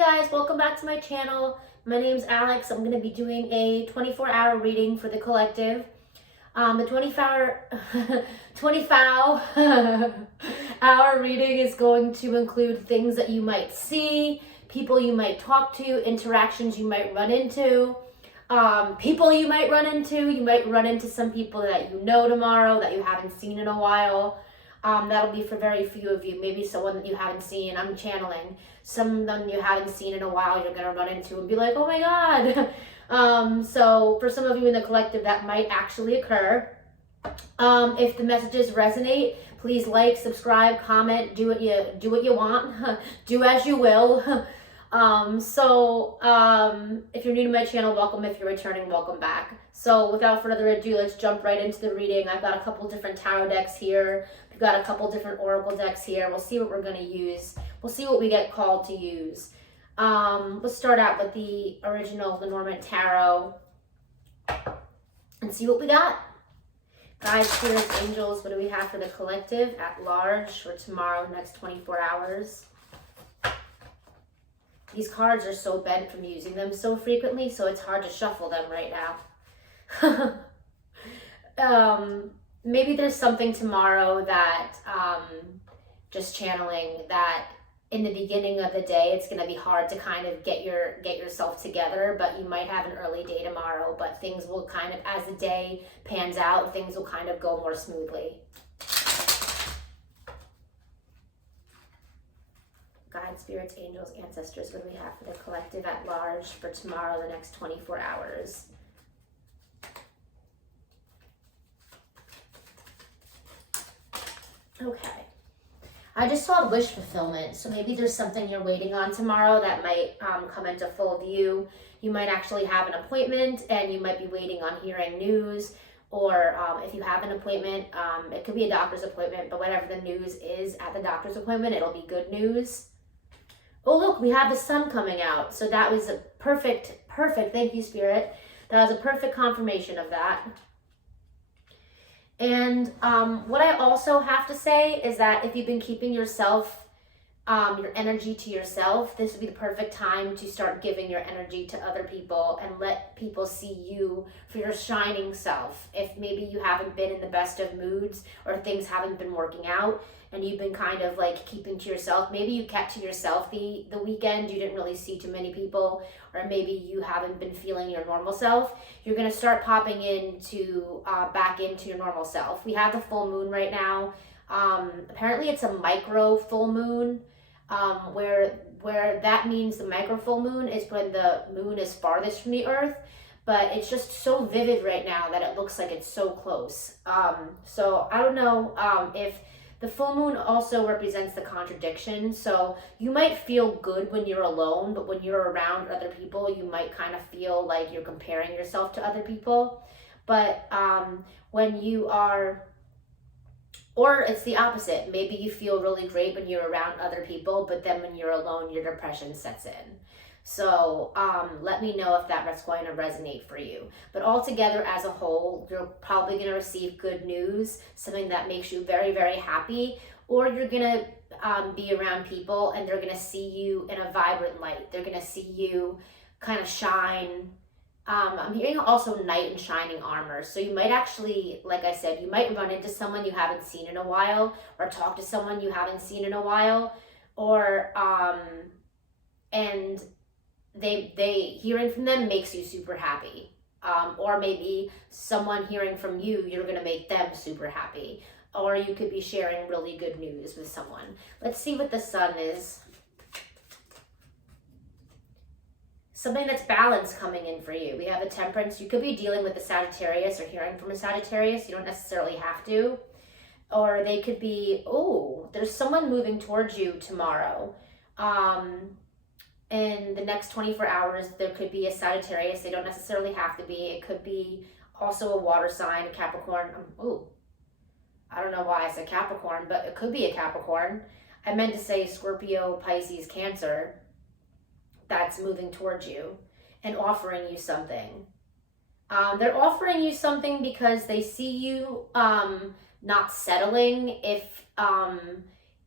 guys, welcome back to my channel. My name's Alex. I'm going to be doing a 24-hour reading for the collective. The 24 hour reading is going to include things that you might see, people you might talk to, interactions you might run into, people you might run into. You might run into some people that you know tomorrow that you haven't seen in a while. That'll be for very few of you. Maybe someone that you haven't seen. I'm channeling someone you haven't seen in a while. You're going to run into and be like, oh my God. So for some of you in the collective, that might actually occur. If the messages resonate, please like, subscribe, comment, do what you want. Do as you will. If you're new to my channel, welcome. If you're returning, welcome back. So without further ado, let's jump right into the reading. I've got a couple different tarot decks here. We've got a couple different oracle decks here. We'll see what we're going to use. We'll see what we get called to use. Let's start out with the original Lenormand Tarot and see what we got. Guides, spirits, angels, what do we have for the collective at large for tomorrow, the next 24 hours? These cards are so bent from using them so frequently, so it's hard to shuffle them right now. Maybe there's something tomorrow that, just channeling, that in the beginning of the day, it's going to be hard to kind of get yourself together, but you might have an early day tomorrow, but things will kind of, as the day pans out, things will kind of go more smoothly. Guides, spirits, angels, ancestors, what do we have for the collective at large for tomorrow, the next 24 hours? Okay. I just saw wish fulfillment, so maybe there's something you're waiting on tomorrow that might come into full view. You might actually have an appointment and you might be waiting on hearing news, or if you have an appointment, it could be a doctor's appointment, but whatever the news is at the doctor's appointment, it'll be good news. Oh, look, we have the sun coming out. So that was a perfect, thank you, Spirit. That was a perfect confirmation of that. And what I also have to say is that if you've been keeping yourself, your energy to yourself, this would be the perfect time to start giving your energy to other people and let people see you for your shining self. If maybe you haven't been in the best of moods or things haven't been working out and you've been kind of like keeping to yourself, maybe you kept to yourself the weekend, you didn't really see too many people, or maybe you haven't been feeling your normal self, you're going to start popping into back into your normal self. We have the full moon right now. Apparently it's a micro full moon. Where that means the micro full moon is when the moon is farthest from the earth, but it's just so vivid right now that it looks like it's so close. So I don't know if the full moon also represents the contradiction. So you might feel good when you're alone, but when you're around other people, you might kind of feel like you're comparing yourself to other people. But when you are, or it's the opposite. Maybe you feel really great when you're around other people, but then when you're alone, your depression sets in. So let me know if that's going to resonate for you. But altogether as a whole, you're probably going to receive good news, something that makes you very, very happy, or you're going to be around people and they're going to see you in a vibrant light. They're going to see you kind of shine. I'm hearing also knight in shining armor. So you might actually, like I said, you might run into someone you haven't seen in a while, or talk to someone you haven't seen in a while, or and they hearing from them makes you super happy. Or maybe someone hearing from you, you're going to make them super happy. Or you could be sharing really good news with someone. Let's see what the sun is. Something that's balanced coming in for you. We have a temperance. You could be dealing with a Sagittarius or hearing from a Sagittarius. You don't necessarily have to. Or they could be, oh, there's someone moving towards you tomorrow. In the next 24 hours, there could be a Sagittarius. They don't necessarily have to be. It could be also a water sign, a Capricorn. Oh, I don't know why I said Capricorn, but it could be a Capricorn. I meant to say Scorpio, Pisces, Cancer. That's moving towards you and offering you something. They're offering you something because they see you not settling if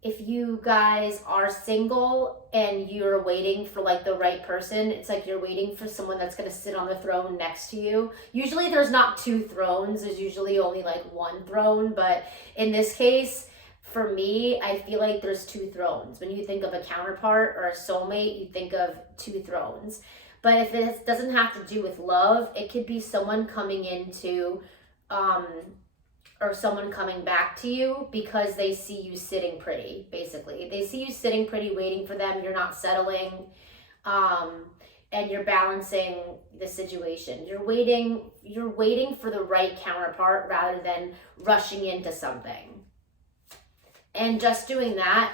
if you guys are single and you're waiting for like the right person, it's like you're waiting for someone that's going to sit on the throne next to you. Usually there's not two thrones, there's usually only like one throne, but in this case, for me, I feel like there's two thrones. When you think of a counterpart or a soulmate, you think of two thrones. But if it doesn't have to do with love, it could be someone coming into or someone coming back to you because they see you sitting pretty, basically. They see you sitting pretty, waiting for them. You're not settling, and you're balancing the situation. You're waiting for the right counterpart rather than rushing into something. And just doing that,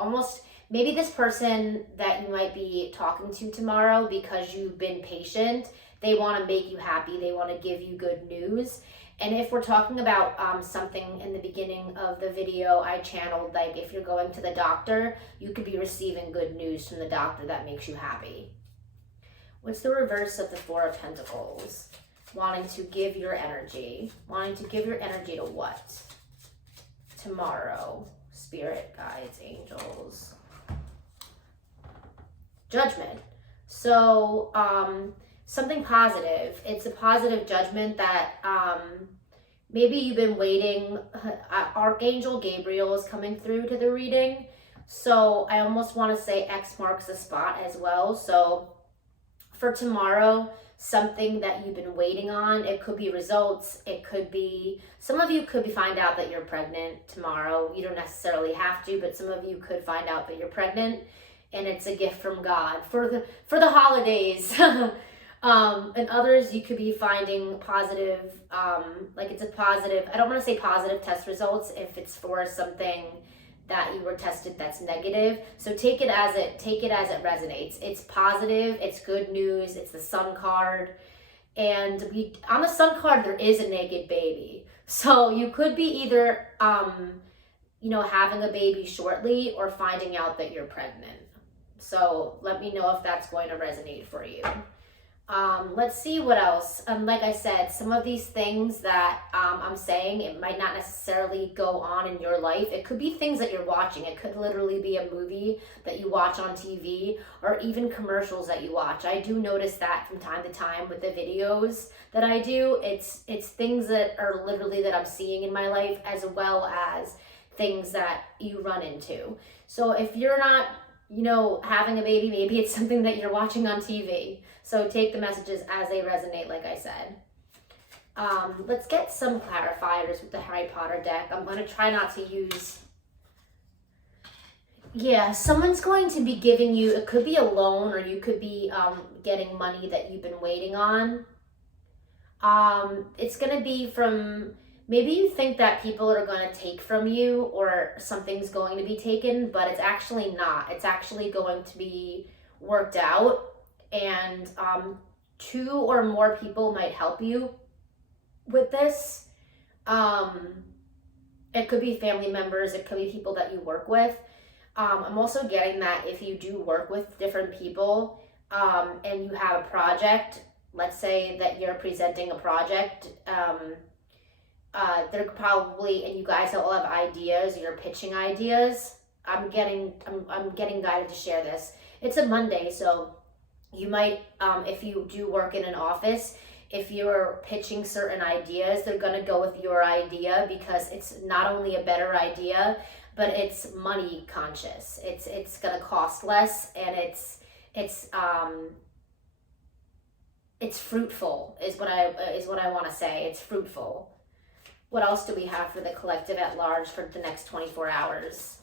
almost maybe this person that you might be talking to tomorrow, because you've been patient, they want to make you happy. They want to give you good news. And if we're talking about something in the beginning of the video I channeled, like if you're going to the doctor, you could be receiving good news from the doctor that makes you happy. What's the reverse of the Four of Pentacles? Wanting to give your energy. Wanting to give your energy to what? Tomorrow. Spirit, guides, angels. Judgment. So, something positive. It's a positive judgment that maybe you've been waiting. Archangel Gabriel is coming through to the reading. So I almost want to say X marks the spot as well. So for tomorrow, something that you've been waiting on, it could be results. It could be, some of you could find out that you're pregnant tomorrow. You don't necessarily have to, but some of you could find out that you're pregnant, and it's a gift from God for the holidays. And others, you could be finding positive, like it's a positive, I don't want to say positive test results if it's for something that you were tested that's negative. So take it as it resonates. It's positive, it's good news, it's the Sun card. And on the Sun card, there is a naked baby. So you could be either, having a baby shortly or finding out that you're pregnant. So let me know if that's going to resonate for you. Let's see what else. Like I said, some of these things that I'm saying, it might not necessarily go on in your life. It could be things that you're watching. It could literally be a movie that you watch on TV, or even commercials that you watch. I do notice that from time to time with the videos that I do. It's things that are literally that I'm seeing in my life, as well as things that you run into. So if you're not having a baby, maybe it's something that you're watching on TV. So take the messages as they resonate, like I said. Let's get some clarifiers with the Harry Potter deck. I'm going to try not to use... Yeah, someone's going to be giving you, it could be a loan, or you could be getting money that you've been waiting on. It's going to be from... Maybe you think that people are going to take from you, or something's going to be taken, but it's actually not. It's actually going to be worked out, and 2 or more people might help you with this. It could be family members. It could be people that you work with. I'm also getting that if you do work with different people and you have a project, let's say that you're presenting a project, they're probably, and you guys all have ideas, you're pitching ideas. I'm getting guided to share this. It's a Monday, so you might, if you do work in an office, if you're pitching certain ideas, they're going to go with your idea because it's not only a better idea, but it's money conscious. It's going to cost less, and it's fruitful is what I want to say. It's fruitful. What else do we have for the collective at large for the next 24 hours?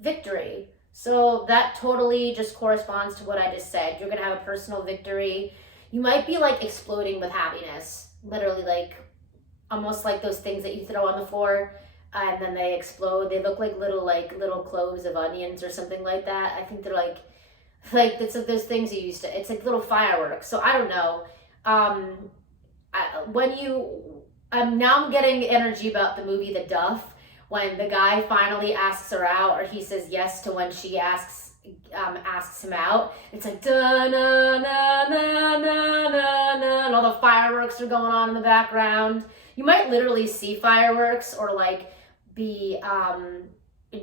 Victory. So that totally just corresponds to what I just said. You're going to have a personal victory. You might be like exploding with happiness. Literally, like almost like those things that you throw on the floor and then they explode. They look like little cloves of onions or something like that. I think they're like it's like those things you used to, it's like little fireworks. So I don't know. Now I'm getting energy about the movie The Duff, when the guy finally asks her out, or he says yes to when she asks asks him out. It's like da na na na na na na, and all the fireworks are going on in the background. You might literally see fireworks or like be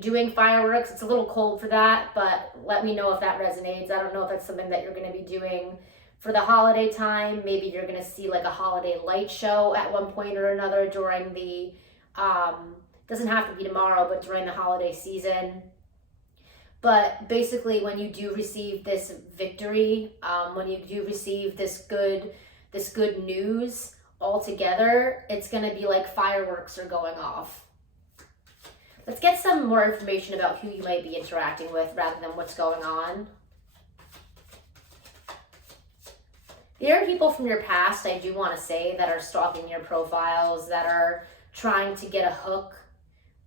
doing fireworks. It's a little cold for that, but let me know if that resonates. I don't know if that's something that you're going to be doing for the holiday time. Maybe you're going to see like a holiday light show at one point or another during the doesn't have to be tomorrow, but during the holiday season. But basically, when you do receive this victory, when you do receive this good news all together, it's going to be like fireworks are going off. Let's get some more information about who you might be interacting with rather than what's going on. There are people from your past, I do want to say, that are stalking your profiles, that are trying to get a hook.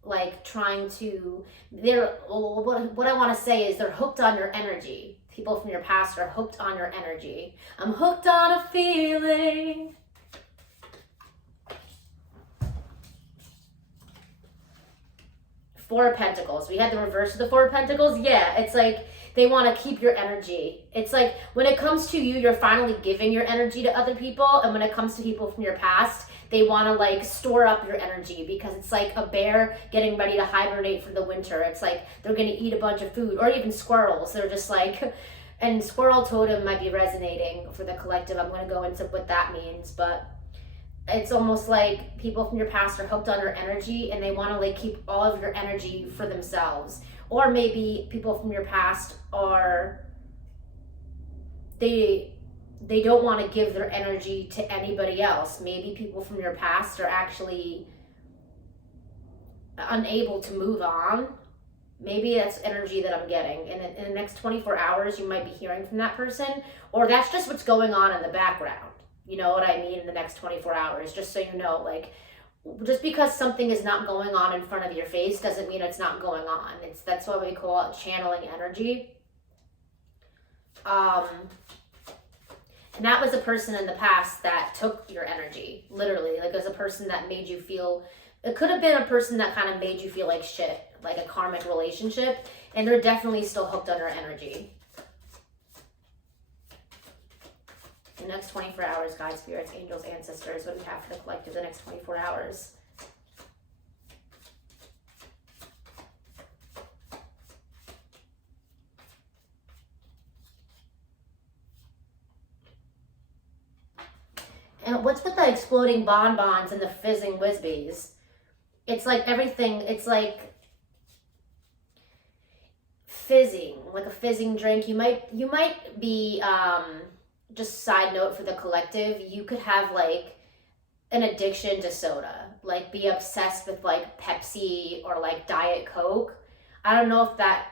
Like trying to, what I want to say is they're hooked on your energy. People from your past are hooked on your energy. I'm hooked on a feeling. Four of Pentacles. We had the reverse of the Four of Pentacles. Yeah, it's like they want to keep your energy. It's like when it comes to you, you're finally giving your energy to other people. And when it comes to people from your past, they want to like store up your energy because it's like a bear getting ready to hibernate for the winter. It's like they're going to eat a bunch of food, or even squirrels. They're just like, and squirrel totem might be resonating for the collective. I'm going to go into what that means, but it's almost like people from your past are hooked on your energy and they want to like keep all of your energy for themselves. Or maybe people from your past are, they don't want to give their energy to anybody else. Maybe people from your past are actually unable to move on. Maybe that's energy that I'm getting. And in the next 24 hours, you might be hearing from that person, or that's just what's going on in the background. You know what I mean? In the next 24 hours, just so you know, like, just because something is not going on in front of your face doesn't mean it's not going on. That's what we call it, channeling energy. And that was a person in the past that took your energy, literally. Like, it was a person that made you feel, it could have been a person that kind of made you feel like shit, like a karmic relationship, and they're definitely still hooked on your energy. The next 24 hours, guides, spirits, angels, ancestors, what do we have for the collective the next 24 hours? And what's with the exploding bonbons and the fizzing whizbees? It's like everything, it's like fizzing, like a fizzing drink. You might be, just side note for the collective, you could have like an addiction to soda, like be obsessed with like Pepsi or like Diet Coke. I don't know if that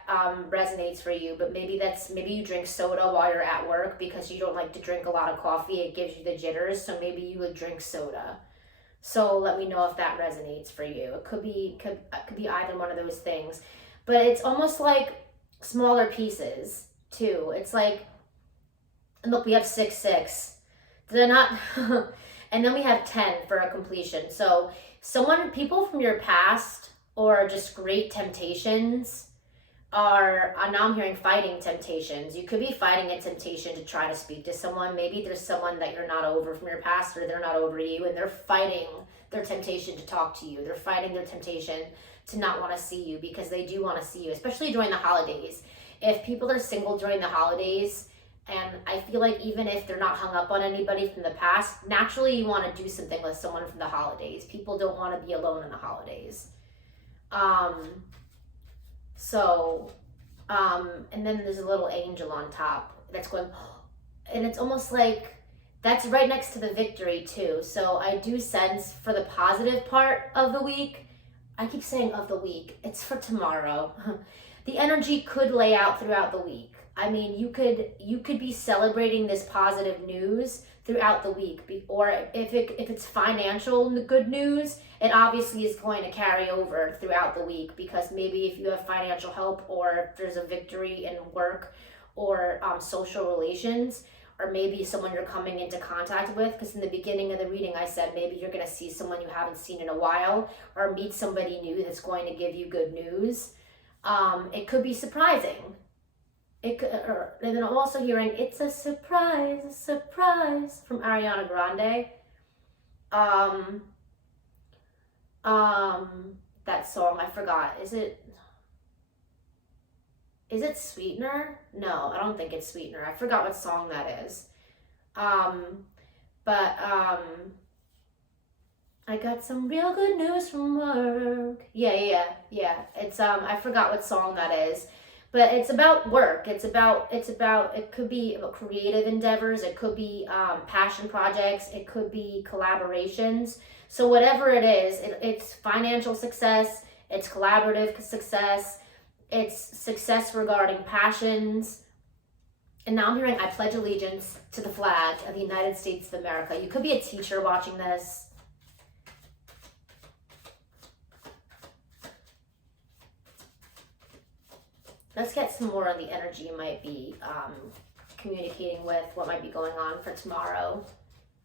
resonates for you, but maybe you drink soda while you're at work because you don't like to drink a lot of coffee. It gives you the jitters, so maybe you would drink soda. So let me know if that resonates for you. It could be either one of those things, but it's almost like smaller pieces too. It's like, and look, we have 6, 6. They're not, and then we have 10 for a completion. So people from your past, or just great temptations, now I'm hearing fighting temptations. You could be fighting a temptation to try to speak to someone. Maybe there's someone that you're not over from your past, or they're not over you, and they're fighting their temptation to talk to you. They're fighting their temptation to not want to see you because they do want to see you, especially during the holidays. If people are single during the holidays, and I feel like even if they're not hung up on anybody from the past, naturally you want to do something with someone from the holidays. People don't want to be alone in the holidays. And then there's a little angel on top that's going, and it's almost like that's right next to the victory too. So I do sense for the positive part of the week, I keep saying of the week, it's for tomorrow. The energy could lay out throughout the week. I mean, you could be celebrating this positive news throughout the week, or if it's financial good news, it obviously is going to carry over throughout the week, because maybe if you have financial help, or if there's a victory in work or social relations, or maybe someone you're coming into contact with, because in the beginning of the reading I said maybe you're going to see someone you haven't seen in a while, or meet somebody new that's going to give you good news. It could be surprising. And then I'm also hearing "It's a Surprise" from Ariana Grande. That song, I forgot. Is it Sweetener? No, I don't think it's Sweetener. I forgot what song that is. I got some real good news from work. Yeah. It's I forgot what song that is. But it's about work. It could be about creative endeavors. It could be passion projects. It could be collaborations. So whatever it is, it's financial success. It's collaborative success. It's success regarding passions. And now I'm hearing I pledge allegiance to the flag of the United States of America. You could be a teacher watching this. Let's get some more on the energy you might be communicating with, what might be going on for tomorrow.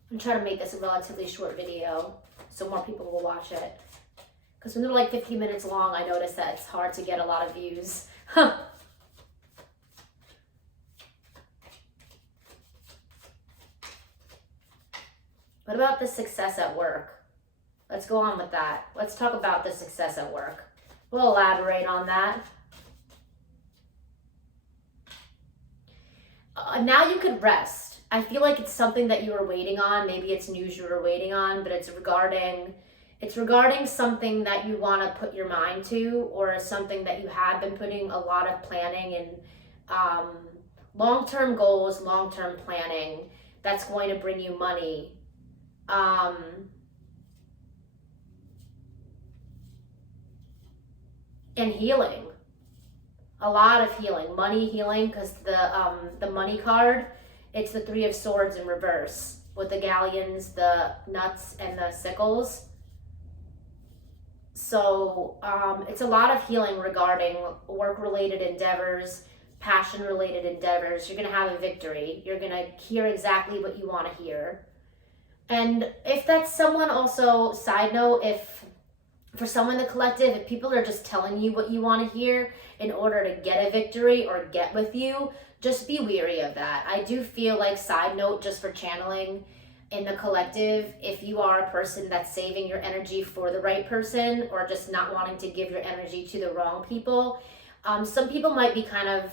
I'm trying to make this a relatively short video so more people will watch it. Because when they're like 15 minutes long, I notice that it's hard to get a lot of views. What about the success at work? Let's go on with that. Let's talk about the success at work. We'll elaborate on that. Now you could rest. I feel like it's something that you were waiting on. Maybe it's news you were waiting on, but it's regarding something that you want to put your mind to, or something that you have been putting a lot of planning and long-term goals, long-term planning that's going to bring you money. And healing. A lot of healing, money healing, because the money card, it's the 3 of Swords in reverse with the galleons, the nuts, and the sickles. So it's a lot of healing regarding work-related endeavors, passion-related endeavors. You're going to have a victory. You're going to hear exactly what you want to hear. And if that's someone also, side note, if for someone in the collective, if people are just telling you what you want to hear in order to get a victory or get with you, just be wary of that. I do feel like, side note, just for channeling in the collective, if you are a person that's saving your energy for the right person or just not wanting to give your energy to the wrong people, some people might be kind of,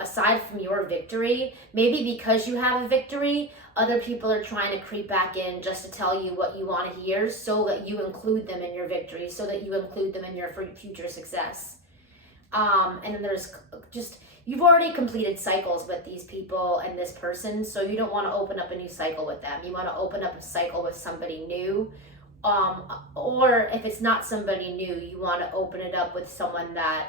aside from your victory, maybe because you have a victory, other people are trying to creep back in just to tell you what you want to hear so that you include them in your victory, so that you include them in your future success. And then there's just, you've already completed cycles with these people and this person, so you don't want to open up a new cycle with them. You want to open up a cycle with somebody new. Or if it's not somebody new, you want to open it up with someone that,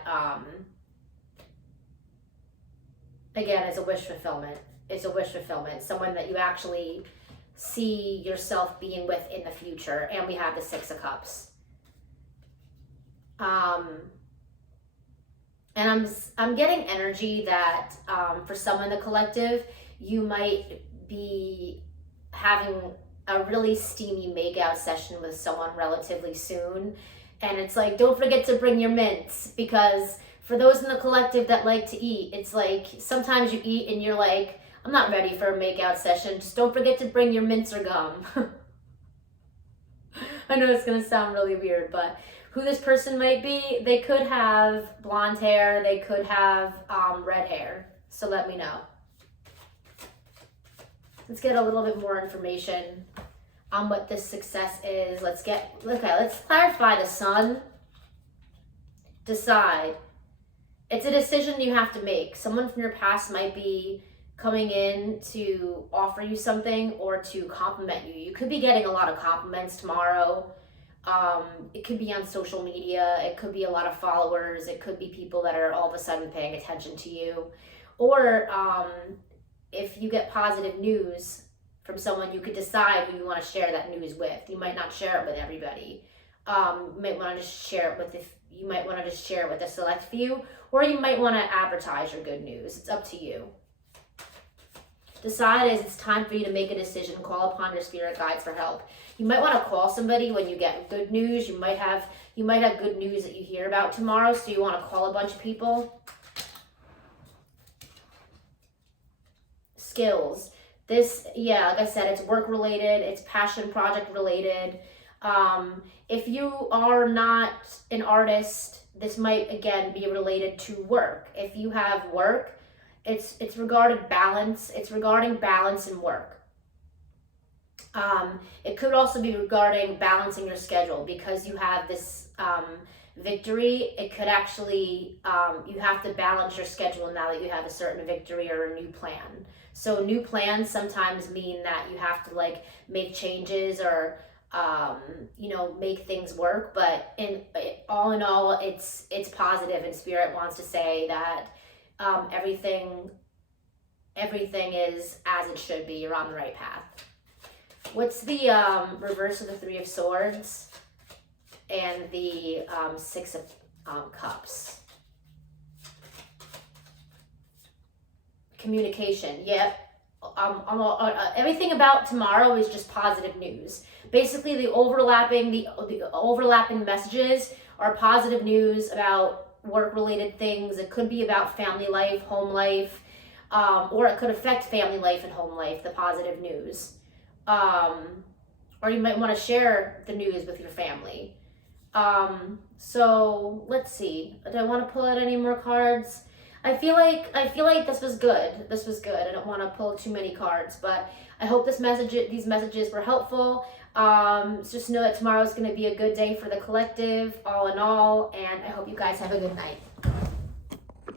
again, is a wish fulfillment. It's a wish fulfillment. Someone that you actually see yourself being with in the future. And we have the 6 of Cups. And I'm getting energy that for someone in the collective, you might be having a really steamy make-out session with someone relatively soon. And it's like, don't forget to bring your mints, because for those in the collective that like to eat, it's like sometimes you eat and you're like, I'm not ready for a make-out session. Just don't forget to bring your mints or gum. I know it's going to sound really weird, but who this person might be, they could have blonde hair, they could have red hair. So let me know. Let's get a little bit more information on what this success is. Let's clarify the Sun. Decide. It's a decision you have to make. Someone from your past might be coming in to offer you something or to compliment you. You could be getting a lot of compliments tomorrow. It could be on social media. It could be a lot of followers. It could be people that are all of a sudden paying attention to you. Or if you get positive news from someone, you could decide who you want to share that news with. You might not share it with everybody. You might want to just share it with a select few, or you might want to advertise your good news. It's up to you. Decide as it's time for you to make a decision. Call upon your spirit guides for help. You might want to call somebody when you get good news. You might have good news that you hear about tomorrow, so you want to call a bunch of people. skills. This, yeah, like I said, it's work related, it's passion project related. If you are not an artist, this might again be related to work. If you have work, it's regarding balance. It's regarding balance and work. It could also be regarding balancing your schedule because you have this victory. It could actually, you have to balance your schedule now that you have a certain victory or a new plan. So new plans sometimes mean that you have to like make changes or you know, make things work. But all in all, it's positive, and Spirit wants to say that everything is as it should be. You're on the right path. What's the reverse of the Three of Swords and the Six of Cups? Communication. Yep. Everything about tomorrow is just positive news. Basically, the overlapping messages are positive news about work-related things. It could be about family life, home life, or it could affect family life and home life, the positive news. Or you might want to share the news with your family. So let's see. Do I want to pull out any more cards? I feel like this was good. This was good. I don't want to pull too many cards, but I hope these messages were helpful. Just know that tomorrow is going to be a good day for the collective, all in all, and I hope you guys have a good night.